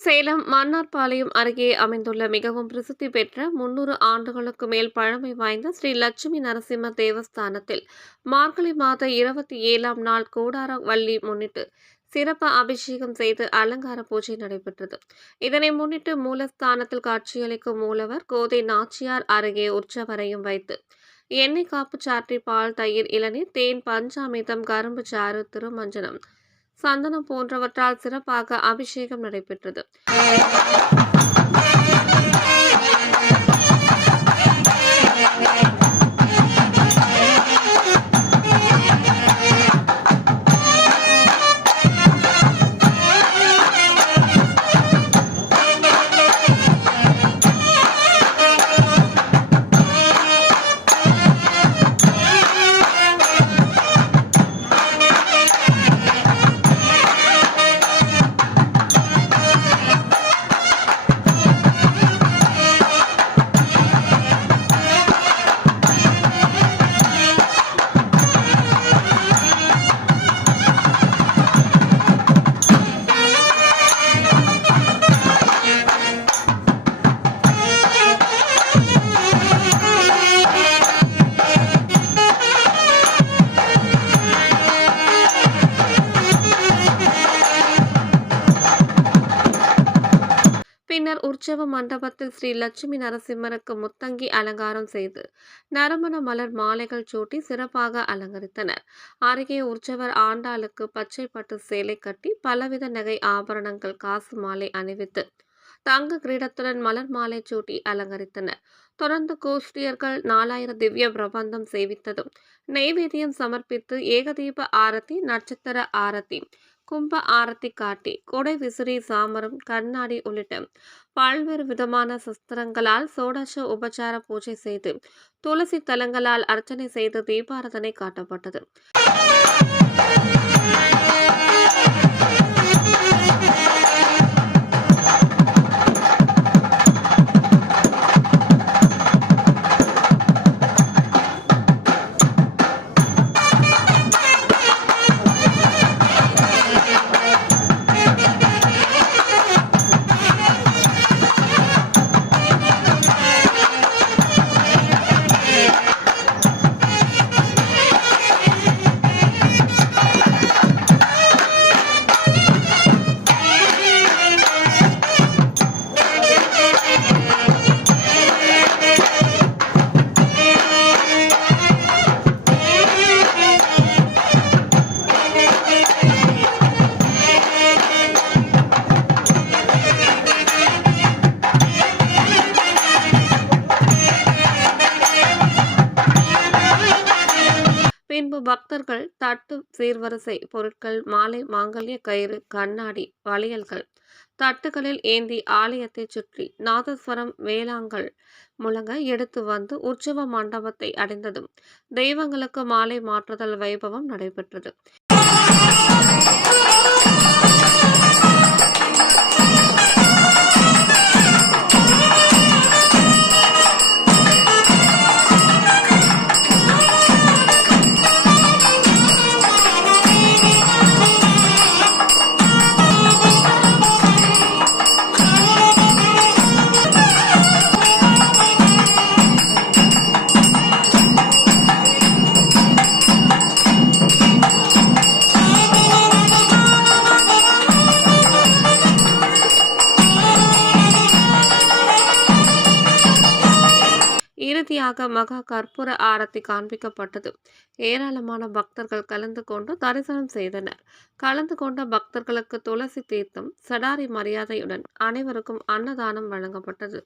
சேலம் மன்னார்பாளையம் அருகே அமைந்துள்ள மிகவும் பிரசித்தி பெற்ற 300 ஆண்டுகளுக்கு மேல் பழமை வாய்ந்த ஸ்ரீ லட்சுமி நரசிம்ம தேவஸ்தானத்தில் மார்கழி மாத 27ஆம் நாள் கூடார வள்ளி முன்னிட்டு சிறப்பு அபிஷேகம் செய்து அலங்கார பூஜை நடைபெற்றது. இதனை முன்னிட்டு மூலஸ்தானத்தில் காட்சியளிக்கும் மூலவர் கோதை நாச்சியார் அருகே உற்சவரையும் வைத்து எண்ணெய் காப்பு சாற்றி பால், தயிர், இளநீர், தேன், பஞ்சாமிர்தம், கரும்பு சாறு, திருமஞ்சனம், சந்தனம் போன்றவற்றால் சிறப்பாக அபிஷேகம் நடைபெற்றது. பின்னர் உற்சவ மண்டபத்தில் ஸ்ரீ லட்சுமி நரசிம்மருக்கு முத்தங்கி அலங்காரம் செய்து நறுமண மலர் மாலைகள் சூட்டி சிறப்பாக அலங்கரித்தனர். அருகே உற்சவர் ஆண்டாளுக்கு பச்சை பட்டு சேலை கட்டி பலவித நகை ஆபரணங்கள், காசு மாலை அணிவித்து தங்க கிரீடத்துடன் மலர் மாலை சூட்டி அலங்கரித்தனர். தொடர்ந்து கோஷ்டியர்கள் 4000 திவ்ய பிரபந்தம் சேவித்ததும் நெய்வேத்தியம் சமர்ப்பித்து ஏகதீப ஆரத்தி, நட்சத்திர ஆரத்தி, கும்ப ஆரத்தி காட்டி கொடை விசிறி, சாமரம், கண்ணாடி உள்ளிட்ட பல்வேறு விதமான சஸ்திரங்களால் சோடச உபசார பூஜை செய்து துளசி தலங்களால் அர்ச்சனை செய்து தீபாரதனை காட்டப்பட்டது. பின்பு பக்தர்கள் தட்டு, சீர்வரிசை பொருட்கள், மாலை, மாங்கல்ய கயிறு, கண்ணாடி, வளையல்கள் தட்டுகளில் ஏந்தி ஆலயத்தை சுற்றி நாதஸ்வரம், வேளாங்கல் முழங்க எடுத்து வந்து உற்சவ மண்டபத்தை அடைந்ததும் தெய்வங்களுக்கு மாலை மாற்றுதல் வைபவம் நடைபெற்றது. இறுதியாக மகா கற்பூர ஆரத்தி காண்பிக்கப்பட்டது. ஏராளமான பக்தர்கள் கலந்து கொண்டு தரிசனம் செய்தனர். கலந்து கொண்ட பக்தர்களுக்கு துளசி தீர்த்தம், சடாரி மரியாதையுடன் அனைவருக்கும் அன்னதானம் வழங்கப்பட்டது.